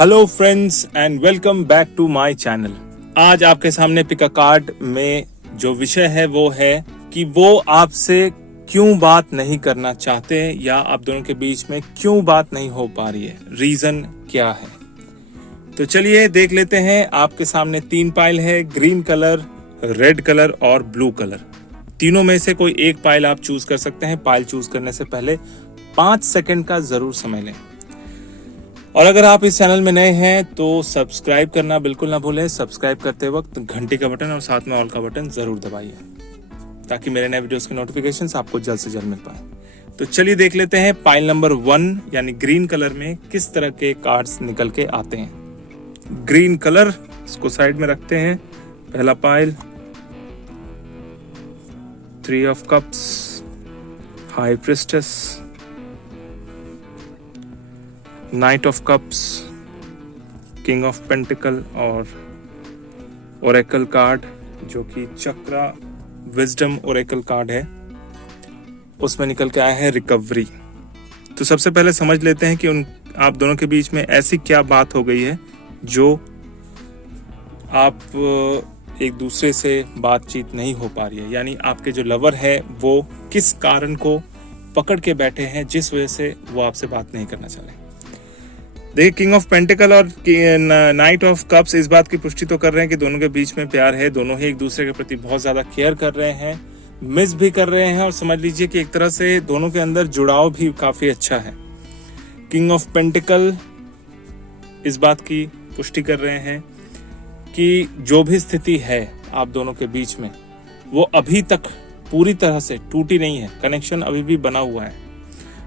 Hello friends and welcome back to my channel. आज आपके सामने पिक अ कार्ड में जो विषय है वो है कि वो आपसे क्यों बात नहीं करना चाहते या आप दोनों के बीच में क्यों बात नहीं हो पा रही है, रीजन क्या है। तो चलिए देख लेते हैं। आपके सामने 3 पाइल है, ग्रीन कलर, रेड कलर और ब्लू कलर। तीनों में से कोई एक पाइल आप चूज कर सकते हैं। पाइल चूज करने से पहले 5 सेकंड का जरूर समय लें। और अगर आप इस चैनल में नए हैं तो सब्सक्राइब करना बिल्कुल ना भूलें। सब्सक्राइब करते वक्त घंटी का बटन और साथ में ऑल का बटन जरूर दबाइए ताकि मेरे नए वीडियोस के नोटिफिकेशंस आपको जल्द से जल्द मिल पाए। तो चलिए देख लेते हैं पाइल नंबर 1 यानी ग्रीन कलर में किस तरह के कार्ड्स निकल के आते हैं। ग्रीन कलर, इसको साइड में रखते हैं। पहला pile 3 of cups, high priestess, night of cups, king of pentacle और ओरेकल कार्ड जो कि चक्रा विजडम ओरेकल कार्ड है, उसमें निकल के आया है रिकवरी। तो सबसे पहले समझ लेते हैं कि आप दोनों के बीच में ऐसी क्या बात हो गई है जो आप एक दूसरे से बातचीत नहीं हो पा रही है। यानी आपके जो लवर है वो किस कारण को पकड़ के बैठे हैं जिस वजह से वो आपसे बात नहीं करना चाह रहे। देखिए, किंग ऑफ पेंटिकल और नाइट ऑफ कप्स इस बात की पुष्टि तो कर रहे हैं कि दोनों के बीच में प्यार है। दोनों ही एक दूसरे के प्रति बहुत ज्यादा केयर कर रहे हैं, मिस भी कर रहे हैं और समझ लीजिए कि एक तरह से दोनों के अंदर जुड़ाव भी काफी अच्छा है। किंग ऑफ पेंटिकल इस बात की पुष्टि कर रहे हैं कि जो भी स्थिति है आप दोनों के बीच में वो अभी तक पूरी तरह से टूटी नहीं है, कनेक्शन अभी भी बना हुआ है।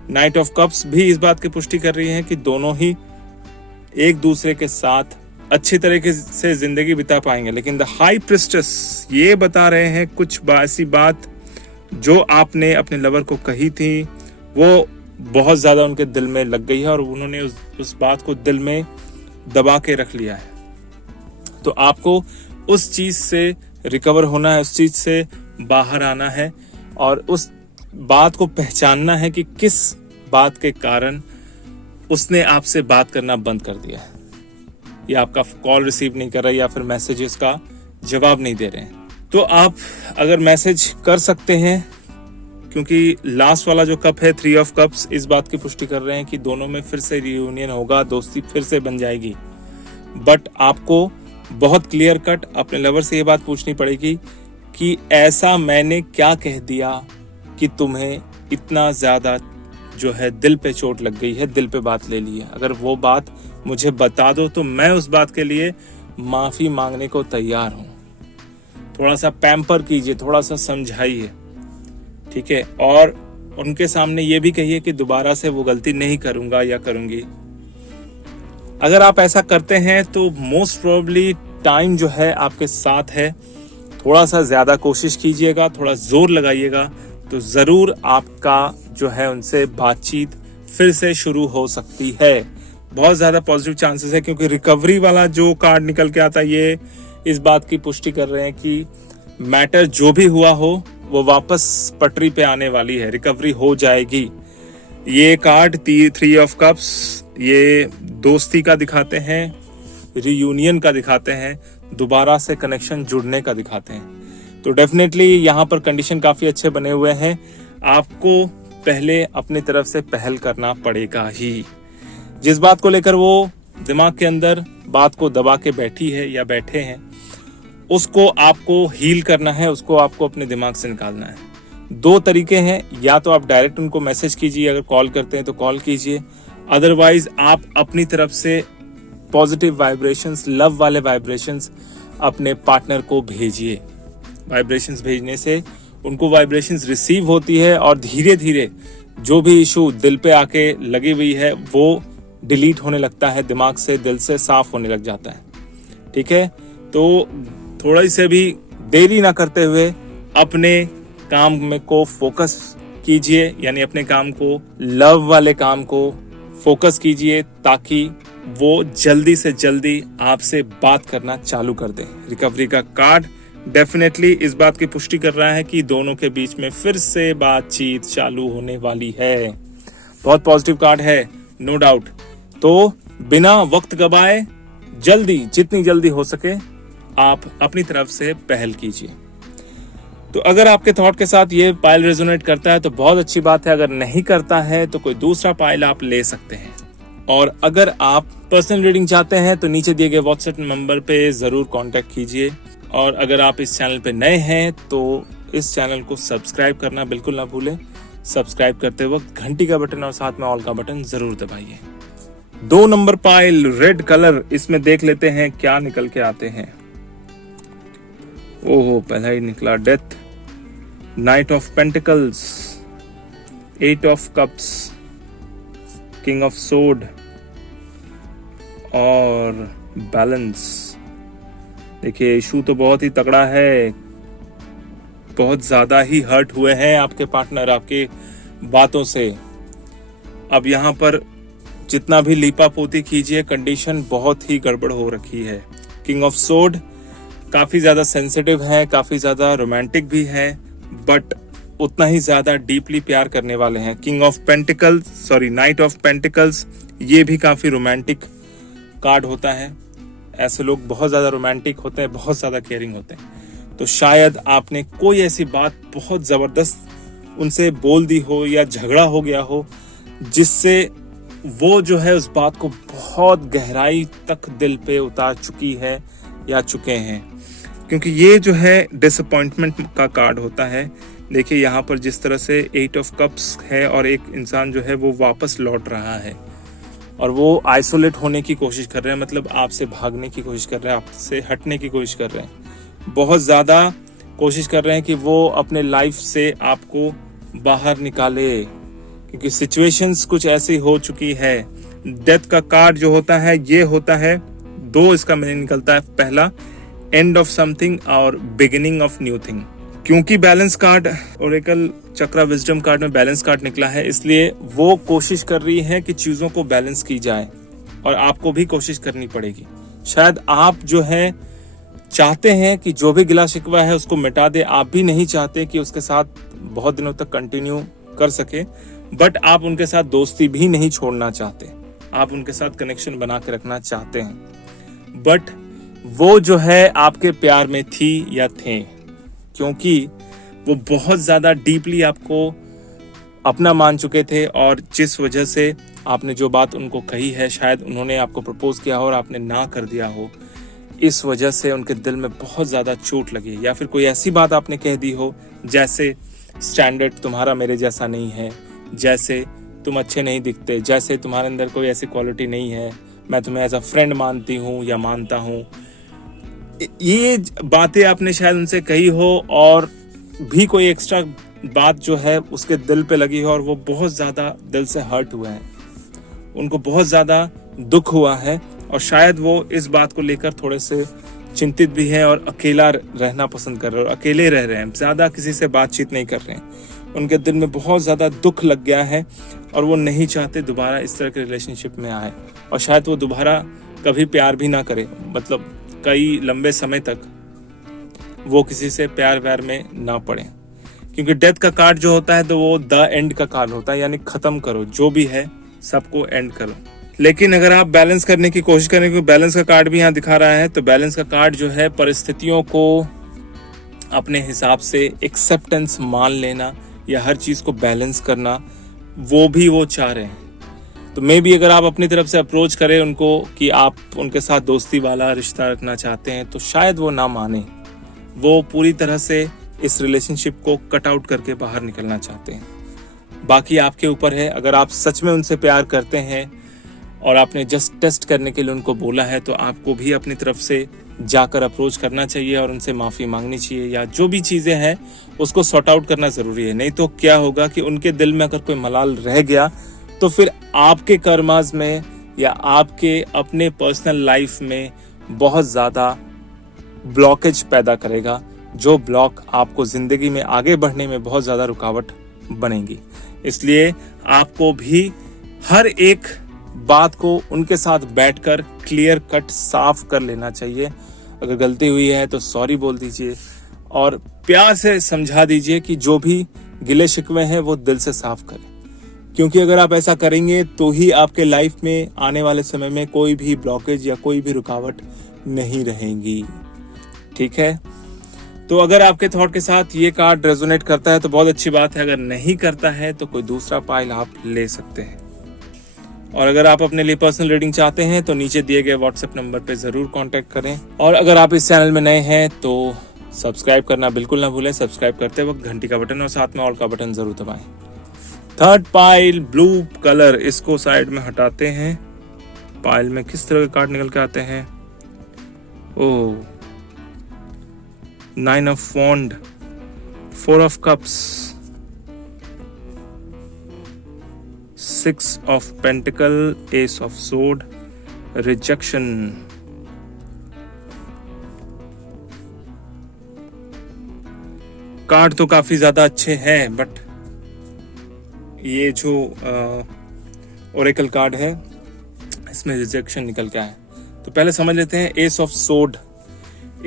नाइट ऑफ कप्स भी इस बात की पुष्टि कर रही है कि दोनों ही एक दूसरे के साथ अच्छी तरीके से जिंदगी बिता पाएंगे। लेकिन द हाई प्रिस्टेस ये बता रहे हैं कुछ ऐसी बात जो आपने अपने लवर को कही थी वो बहुत ज्यादा उनके दिल में लग गई है और उन्होंने उस बात को दिल में दबा के रख लिया है। तो आपको उस चीज से रिकवर होना है, उस चीज से बाहर आना है और उस बात को पहचानना है कि किस बात के कारण उसने आपसे बात करना बंद कर दिया है, या आपका कॉल रिसीव नहीं कर रहा है या फिर मैसेजेस का जवाब नहीं दे रहे हैं। तो आप अगर मैसेज कर सकते हैं, क्योंकि लास्ट वाला जो कप है 3 ऑफ कप्स इस बात की पुष्टि कर रहे हैं कि दोनों में फिर से रियूनियन होगा, दोस्ती फिर से बन जाएगी। बट आपको बहुत क्लियर कट अपने लवर से ये बात पूछनी पड़ेगी कि ऐसा मैंने क्या कह दिया कि तुम्हें इतना ज्यादा जो है दिल पे चोट लग गई है, दिल पे बात ले ली है। अगर वो बात मुझे बता दो तो मैं उस बात के लिए माफी मांगने को तैयार हूं। थोड़ा सा पैम्पर कीजिए, थोड़ा सा समझाइए, ठीक है। और उनके सामने ये भी कहिए कि दोबारा से वो गलती नहीं करूंगा या करूंगी। अगर आप ऐसा करते हैं तो मोस्ट प्रोबेबली टाइम जो है आपके साथ है। थोड़ा सा ज्यादा कोशिश कीजिएगा, थोड़ा जोर लगाइएगा तो जरूर आपका जो है उनसे बातचीत फिर से शुरू हो सकती है। बहुत ज्यादा पॉजिटिव चांसेस है क्योंकि रिकवरी वाला जो कार्ड निकल के आता है ये इस बात की पुष्टि कर रहे हैं कि मैटर जो भी हुआ हो वो वापस पटरी पे आने वाली है, रिकवरी हो जाएगी। ये कार्ड 3 ऑफ कप्स ये दोस्ती का दिखाते हैं, रियूनियन का दिखाते हैं, दोबारा से कनेक्शन जुड़ने का दिखाते हैं। तो डेफिनेटली यहाँ पर कंडीशन काफी अच्छे बने हुए हैं। आपको पहले अपनी तरफ से पहल करना पड़ेगा ही। जिस बात को लेकर वो दिमाग के अंदर बात को दबा के बैठी है या बैठे हैं उसको आपको हील करना है, उसको आपको अपने दिमाग से निकालना है। 2 तरीके हैं, या तो आप डायरेक्ट उनको मैसेज कीजिए, अगर कॉल करते हैं तो कॉल कीजिए, अदरवाइज आप अपनी तरफ से पॉजिटिव वाइब्रेशंस, लव वाले वाइब्रेशंस अपने पार्टनर को भेजिए। वाइब्रेशंस भेजने से उनको वाइब्रेशंस रिसीव होती है और धीरे धीरे जो भी इशू दिल पे आके लगी हुई है वो डिलीट होने लगता है, दिमाग से, दिल से साफ होने लग जाता है, ठीक है। तो थोड़ा से भी देरी ना करते हुए अपने काम में को फोकस कीजिए, यानी अपने काम को, लव वाले काम को फोकस कीजिए ताकि वो जल्दी से जल्दी आपसे बात करना चालू कर दें। रिकवरी का कार्ड डेफिनेटली इस बात की पुष्टि कर रहा है कि दोनों के बीच में फिर से बातचीत चालू होने वाली है। बहुत पॉजिटिव कार्ड है, नो डाउट। तो बिना वक्त गवाए जल्दी, जितनी जल्दी हो सके आप अपनी तरफ से पहल कीजिए। तो अगर आपके थॉट के साथ ये पाइल रेजोनेट करता है तो बहुत अच्छी बात है, अगर नहीं करता है तो कोई दूसरा पाइल आप ले सकते हैं। और अगर आप पर्सनल रीडिंग चाहते हैं तो नीचे दिए गए व्हाट्सएप नंबर पे जरूर कांटेक्ट कीजिए। और अगर आप इस चैनल पे नए हैं तो इस चैनल को सब्सक्राइब करना बिल्कुल ना भूलें। सब्सक्राइब करते वक्त घंटी का बटन और साथ में ऑल का बटन जरूर दबाइए। 2 नंबर पाइल रेड कलर, इसमें देख लेते हैं क्या निकल के आते हैं। ओहो, पहला ही निकला death, night of pentacles, 8 of cups, king of सोड और बैलेंस। देखिए इशू तो बहुत ही तगड़ा है, बहुत ज्यादा ही हर्ट हुए हैं आपके पार्टनर आपके बातों से। अब यहाँ पर जितना भी लीपा पोती कीजिए, कंडीशन बहुत ही गड़बड़ हो रखी है। किंग ऑफ सोड काफी ज्यादा सेंसिटिव है, काफी ज्यादा रोमांटिक भी है, बट उतना ही ज्यादा डीपली प्यार करने वाले हैं। King of pentacles, night of pentacles, ये भी काफी रोमांटिक कार्ड होता है। ऐसे लोग बहुत ज्यादा रोमांटिक होते हैं, बहुत ज्यादा केयरिंग होते हैं। तो शायद आपने कोई ऐसी बात बहुत जबरदस्त उनसे बोल दी हो या झगड़ा हो गया हो जिससे वो जो है उस बात को बहुत गहराई तक दिल पे उतार चुकी है या चुके हैं। क्योंकि ये जो है डिसअपॉइंटमेंट का कार्ड होता है। देखिए यहाँ पर जिस तरह से 8 ऑफ कप्स है और एक इंसान जो है वो वापस लौट रहा है और वो आइसोलेट होने की कोशिश कर रहे हैं, मतलब आपसे भागने की कोशिश कर रहे हैं, आपसे हटने की कोशिश कर रहे हैं, बहुत ज्यादा कोशिश कर रहे हैं कि वो अपने लाइफ से आपको बाहर निकाले, क्योंकि सिचुएशंस कुछ ऐसी हो चुकी है। डेथ का कार्ड जो होता है ये होता है 2, इसका मीनिंग निकलता है। पहला एंड ऑफ समथिंग और बिगिनिंग ऑफ न्यू थिंग। क्योंकि बैलेंस कार्ड ओरेकल चक्रा विजडम कार्ड में बैलेंस कार्ड निकला है, इसलिए वो कोशिश कर रही है कि चीजों को बैलेंस की जाए और आपको भी कोशिश करनी पड़ेगी। शायद आप जो है चाहते हैं कि जो भी गिला शिकवा है उसको मिटा दे, आप भी नहीं चाहते कि उसके साथ बहुत दिनों तक कंटिन्यू कर सके, बट आप उनके साथ दोस्ती भी नहीं छोड़ना चाहते, आप उनके साथ कनेक्शन बना के रखना चाहते हैं। बट वो जो है आपके प्यार में थी या थे, क्योंकि वो बहुत ज्यादा डीपली आपको अपना मान चुके थे और जिस वजह से आपने जो बात उनको कही है, शायद उन्होंने आपको प्रपोज किया हो और आपने ना कर दिया हो, इस वजह से उनके दिल में बहुत ज्यादा चोट लगी। या फिर कोई ऐसी बात आपने कह दी हो जैसे स्टैंडर्ड तुम्हारा मेरे जैसा नहीं है, जैसे तुम अच्छे नहीं दिखते, जैसे तुम्हारे अंदर कोई ऐसी क्वालिटी नहीं है, मैं तुम्हें एज अ फ्रेंड मानती हूँ या मानता हूँ। ये बातें आपने शायद उनसे कही हो और भी कोई एक्स्ट्रा बात जो है उसके दिल पे लगी हो और वो बहुत ज्यादा दिल से हर्ट हुए हैं, उनको बहुत ज्यादा दुख हुआ है और शायद वो इस बात को लेकर थोड़े से चिंतित भी हैं और अकेला रहना पसंद कर रहे हैं और अकेले रह रहे हैं, ज्यादा किसी से बातचीत नहीं कर रहे हैं। उनके दिल में बहुत ज्यादा दुख लग गया है और वो नहीं चाहते दोबारा इस तरह के रिलेशनशिप में आए और शायद वो दोबारा कभी प्यार भी ना करे, मतलब कई लंबे समय तक वो किसी से प्यार व्यार में ना पड़े। क्योंकि डेथ का कार्ड जो होता है तो वो द एंड का कार्ड होता है, यानी खत्म करो, जो भी है सबको एंड करो। लेकिन अगर आप बैलेंस करने की कोशिश करें, क्योंकि बैलेंस का कार्ड भी यहाँ दिखा रहा है, तो बैलेंस का कार्ड जो है परिस्थितियों को अपने हिसाब से एक्सेप्टेंस मान लेना या हर चीज को बैलेंस करना, वो भी वो चाह रहे हैं। तो मे बी अगर आप अपनी तरफ से अप्रोच करें उनको कि आप उनके साथ दोस्ती वाला रिश्ता रखना चाहते हैं, तो शायद वो ना माने, वो पूरी तरह से इस रिलेशनशिप को कट आउट करके बाहर निकलना चाहते हैं। बाकी आपके ऊपर है, अगर आप सच में उनसे प्यार करते हैं और आपने जस्ट टेस्ट करने के लिए उनको बोला है, तो आपको भी अपनी तरफ से जाकर अप्रोच करना चाहिए और उनसे माफ़ी मांगनी चाहिए, या जो भी चीज़ें हैं उसको सॉर्ट आउट करना ज़रूरी है। नहीं तो क्या होगा कि उनके दिल में अगर कोई मलाल रह गया तो फिर आपके कर्माज में या आपके अपने पर्सनल लाइफ में बहुत ज़्यादा ब्लॉकेज पैदा करेगा, जो ब्लॉक आपको ज़िंदगी में आगे बढ़ने में बहुत ज़्यादा रुकावट बनेगी। इसलिए आपको भी हर एक बात को उनके साथ बैठकर क्लियर कट साफ कर लेना चाहिए। अगर गलती हुई है तो सॉरी बोल दीजिए और प्यार से समझा दीजिए कि जो भी गिले शिकवे हैं वो दिल से साफ करें। क्योंकि अगर आप ऐसा करेंगे तो ही आपके लाइफ में आने वाले समय में कोई भी ब्लॉकेज या कोई भी रुकावट नहीं रहेगी। ठीक है, तो अगर आपके थॉट के साथ ये कार्ड रेजोनेट करता है तो बहुत अच्छी बात है, अगर नहीं करता है तो कोई दूसरा पाइल आप ले सकते हैं। और अगर आप अपने लिए पर्सनल रीडिंग चाहते हैं तो नीचे दिए गए व्हाट्सएप नंबर पे जरूर कांटेक्ट करें। और अगर आप इस चैनल में नए हैं तो सब्सक्राइब करना बिल्कुल ना भूलें। सब्सक्राइब करते वक्त घंटी का बटन और साथ में ऑल का बटन जरूर दबाएं। थर्ड पाइल ब्लू कलर, इसको साइड में हटाते हैं। पाइल में किस तरह के कार्ड निकल के आते हैं? Oh, 9 of wand, 4 of cups, 6 of pentacle, ace of sword, rejection. Card तो काफी ज्यादा अच्छे हैं, बट ये जो ओरेकल कार्ड है इसमें रिजेक्शन निकल के आया। तो पहले समझ लेते हैं S of sword.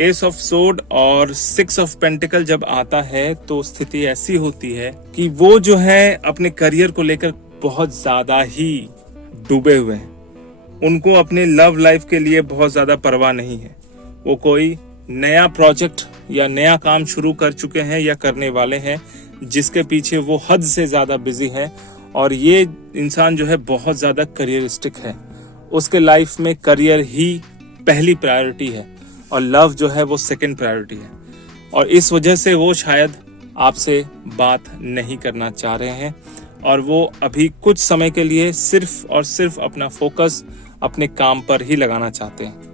S of sword और 6 ऑफ पेंटिकल जब आता है तो स्थिति ऐसी होती है कि वो जो है अपने करियर को लेकर बहुत ज्यादा ही डूबे हुए हैं। उनको अपने लव लाइफ के लिए बहुत ज्यादा परवाह नहीं है। वो कोई नया प्रोजेक्ट या नया काम शुरू कर चुके हैं या करने वाले हैं जिसके पीछे वो हद से ज्यादा बिजी है। और ये इंसान जो है बहुत ज्यादा करियरिस्टिक है। उसके लाइफ में करियर ही पहली प्रायोरिटी है और लव जो है वो सेकंड प्रायोरिटी है। और इस वजह से वो शायद आपसे बात नहीं करना चाह रहे हैं और वो अभी कुछ समय के लिए सिर्फ और सिर्फ अपना फोकस अपने काम पर ही लगाना चाहते हैं।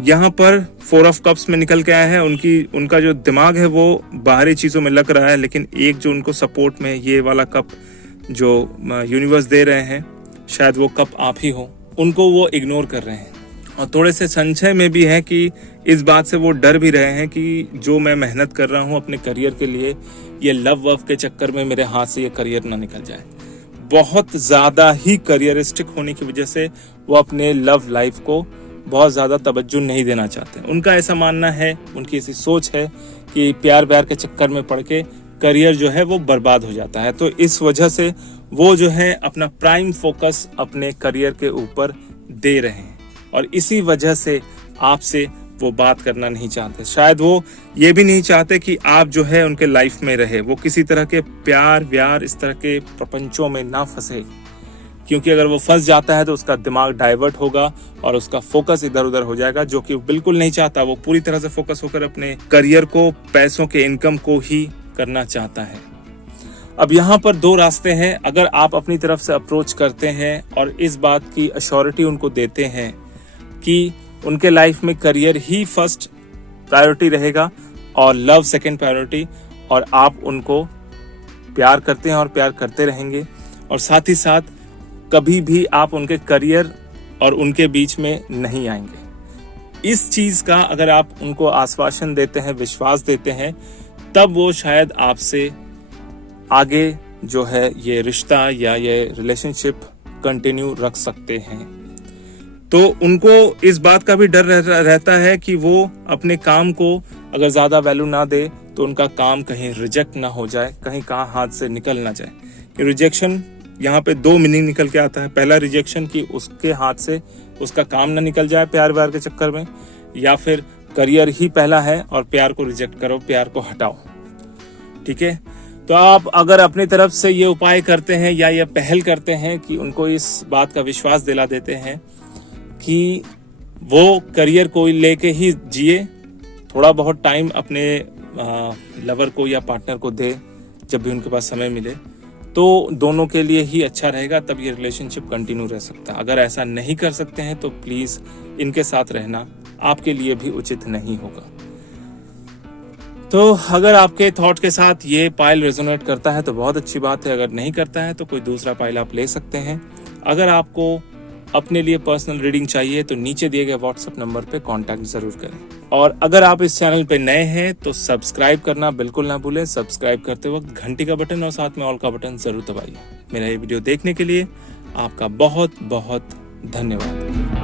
यहाँ पर 4 ऑफ कप्स में निकल के आया है। उनका जो दिमाग है वो बाहरी चीजों में लग रहा है, लेकिन एक जो उनको सपोर्ट में ये वाला कप जो यूनिवर्स दे रहे हैं, शायद वो कप आप ही हो, उनको वो इग्नोर कर रहे हैं। और थोड़े से संशय में भी है कि इस बात से वो डर भी रहे हैं कि जो मैं मेहनत कर रहा हूँ अपने करियर के लिए, ये लव वव के चक्कर में मेरे हाथ से ये करियर ना निकल जाए। बहुत ज्यादा ही करियरिस्टिक होने की वजह से वो अपने लव लाइफ को बहुत ज्यादा तवज्जो नहीं देना चाहते। उनका ऐसा मानना है, उनकी ऐसी सोच है कि प्यार व्यार के चक्कर में पड़ के करियर जो है वो बर्बाद हो जाता है। तो इस वजह से वो जो है अपना प्राइम फोकस अपने करियर के ऊपर दे रहे हैं और इसी वजह से आपसे वो बात करना नहीं चाहते। शायद वो ये भी नहीं चाहते कि आप जो है उनके लाइफ में रहे। वो किसी तरह के प्यार व्यार इस तरह के प्रपंचों में ना फंसे, क्योंकि अगर वो फंस जाता है तो उसका दिमाग डाइवर्ट होगा और उसका फोकस इधर उधर हो जाएगा, जो कि बिल्कुल नहीं चाहता। वो पूरी तरह से फोकस होकर अपने करियर को, पैसों के इनकम को ही करना चाहता है। अब यहाँ पर 2 रास्ते हैं। अगर आप अपनी तरफ से अप्रोच करते हैं और इस बात की अश्योरिटी उनको देते हैं कि उनके लाइफ में करियर ही फर्स्ट प्रायोरिटी रहेगा और लव सेकंड प्रायोरिटी, और आप उनको प्यार करते हैं और प्यार करते रहेंगे, और साथ ही साथ कभी भी आप उनके करियर और उनके बीच में नहीं आएंगे। इस चीज का अगर आप उनको आश्वासन देते हैं, विश्वास देते हैं, तब वो शायद आपसे आगे जो है ये रिश्ता या ये रिलेशनशिप कंटिन्यू रख सकते हैं। तो उनको इस बात का भी डर रहता है कि वो अपने काम को अगर ज्यादा वैल्यू ना दे तो उनका काम कहीं रिजेक्ट ना हो जाए, कहीं कहाँ हाथ से निकल ना जाए। कि रिजेक्शन यहाँ पे 2 मीनिंग निकल के आता है। पहला रिजेक्शन कि उसके हाथ से उसका काम ना निकल जाए प्यार व्यार के चक्कर में, या फिर करियर ही पहला है और प्यार को रिजेक्ट करो, प्यार को हटाओ। ठीक है, तो आप अगर अपनी तरफ से ये उपाय करते हैं या ये पहल करते हैं कि उनको इस बात का विश्वास दिला देते हैं कि वो करियर को लेके ही जिए, थोड़ा बहुत टाइम अपने लवर को या पार्टनर को दे जब भी उनके पास समय मिले, तो दोनों के लिए ही अच्छा रहेगा, तब ये रिलेशनशिप कंटिन्यू रह सकता है। अगर ऐसा नहीं कर सकते हैं तो प्लीज इनके साथ रहना आपके लिए भी उचित नहीं होगा। तो अगर आपके थॉट के साथ ये पाइल रेजोनेट करता है तो बहुत अच्छी बात है, अगर नहीं करता है तो कोई दूसरा पाइल आप ले सकते हैं। अगर आपको अपने लिए पर्सनल रीडिंग चाहिए तो नीचे दिए गए व्हाट्सएप नंबर पे कांटेक्ट जरूर करें। और अगर आप इस चैनल पे नए हैं तो सब्सक्राइब करना बिल्कुल ना भूलें। सब्सक्राइब करते वक्त घंटी का बटन और साथ में ऑल का बटन जरूर दबाइए। मेरा ये वीडियो देखने के लिए आपका बहुत बहुत धन्यवाद।